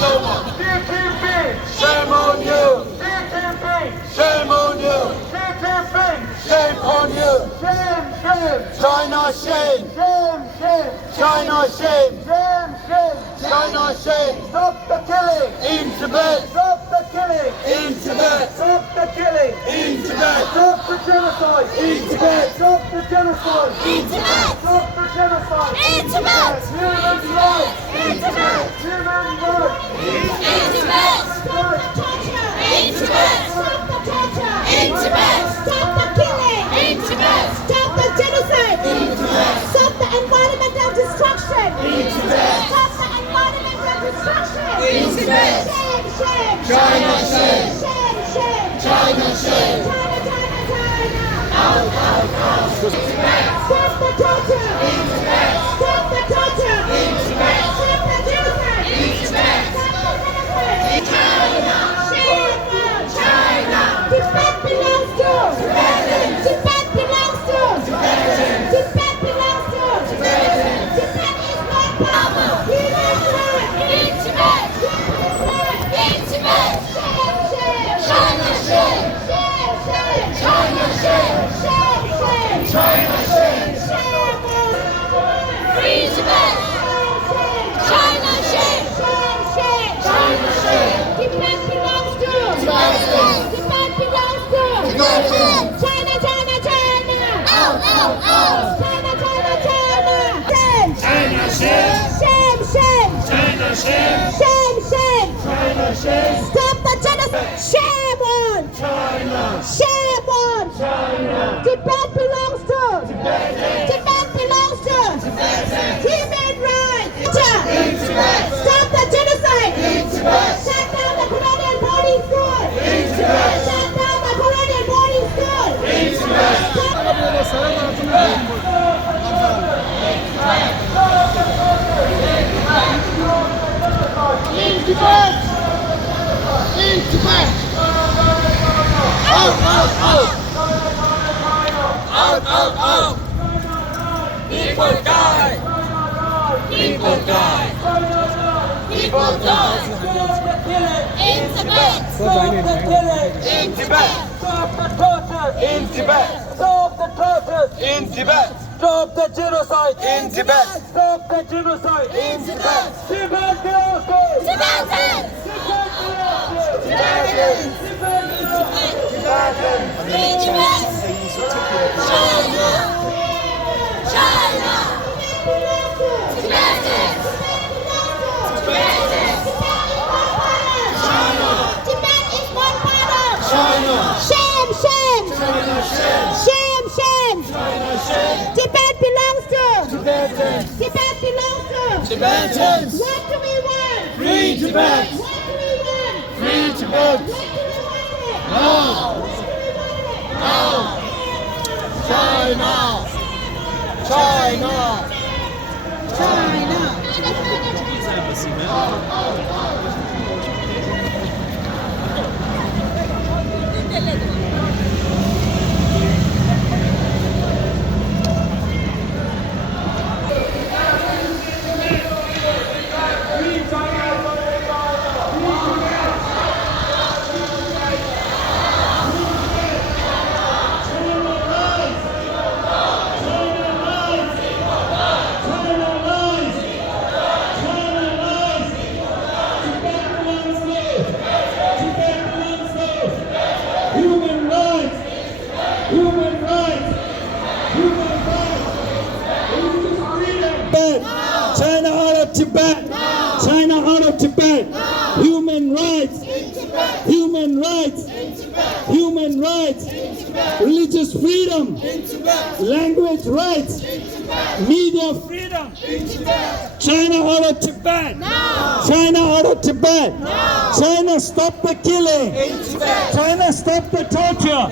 no more. Shame on you. Shame on you. Shame on you. China, shame. China, shame. China, shame. Stop the killing. In Tibet. Stop the killing. In Tibet. Stop the killing. In Tibet. Stop the genocide. In Tibet. Stop the genocide. In Tibet. Stop the genocide. In Tibet. Human rights. In Tibet. Human rights. In Tibet. Stop the torture. In Tibet. Stop the torture. In Tibet. Stop the killing. In Tibet. Stop the genocide. In Tibet. Stop the environmental destruction. In Tibet. Stop the environmental destruction. In Tibet. Shame, shame. China, shame. Shame, shame. China, shame. China, China, China. Out, out, out. Stop the torture. In Tibet. Stop the torture. In Tibet. Stop the genocide. In Tibet. Stop the genocide. China. Shame. China. Tibet belongs to. Tibetans. Tibet belongs to. Tibetans. Tibet belongs to. Tibetans. Tibet is not power. Human rights. In Tibet. Human rights. In Tibet. Shame, shame. China, shame. Shame, shame. China, shame. Shame, shame. China, shame. Shame. Free Tibet. China, shame. Shame, shame. China, shame. Tibet belongs to. Tibetans. Tibet belongs to. Tibetans. China, China, China. Out, out, out. China, China, China. Shame. China, shame. Shame, shame. China, shame. Shame, shame. China, shame. Stop the genocide. Shame on. China. Shame on. China. Tibet belongs to. Tibet. Tibet belongs to. Human rights. In Tibet. Stop the genocide. In Tibet. Shut down the colonial boarding school. In Tibet. Shut down the colonial boarding school. In Tibet. In Tibet. In Tibet. Out, out, out. Out, out, out. People die. People die. People die. In Tibet. In Tibet. Stop the torture. In Tibet. Stop the torture. In Tibet. Stop the genocide. In Tibet. Stop the genocide. In Tibet. Tibet belongs to. Tibetans. Tibet belongs to. Tibetans. Tibet belongs to. Tibetans. Free Tibet. China. China. Tibetans. Tibetans. Tibet is one father. China. Shame, shame. China, shame. Shame, shame. China, shame. Tibet belongs to. Tibetans. Tibet belongs to. Tibetans. What do we want? Free Tibet. What do we want? Free Tibet. What do we want? Now. What do we want? Now. China. China. China out of Tibet. China out of Tibet. Human rights. Human rights. Human rights. Religious freedom. Language rights. Media freedom. China out of Tibet. China out of Tibet. China stop the killing. China stop the torture.